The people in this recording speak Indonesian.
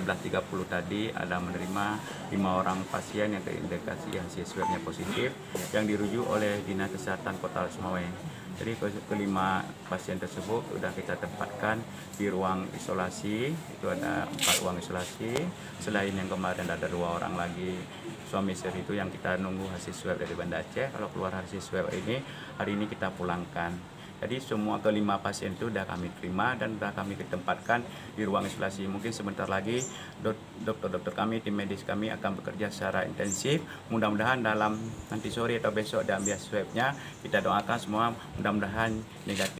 11.30 tadi ada menerima 5 orang pasien yang terindikasi hasil swabnya positif yang dirujuk oleh Dinas Kesehatan Kota Sumawwe. Jadi kelima pasien tersebut sudah kita tempatkan di ruang isolasi. Itu ada 4 ruang isolasi. Selain yang kemarin ada 2 orang lagi suami istri itu yang kita nunggu hasil swab dari Banda Aceh. Kalau keluar hasil swab ini, hari ini kita pulangkan. Jadi semua kelima pasien itu sudah kami terima dan sudah kami ditempatkan di ruang isolasi. Mungkin sebentar lagi dokter-dokter kami, tim medis kami akan bekerja secara intensif. Mudah-mudahan dalam nanti sore atau besok diambil swabnya. Kita doakan semua mudah-mudahan negatif.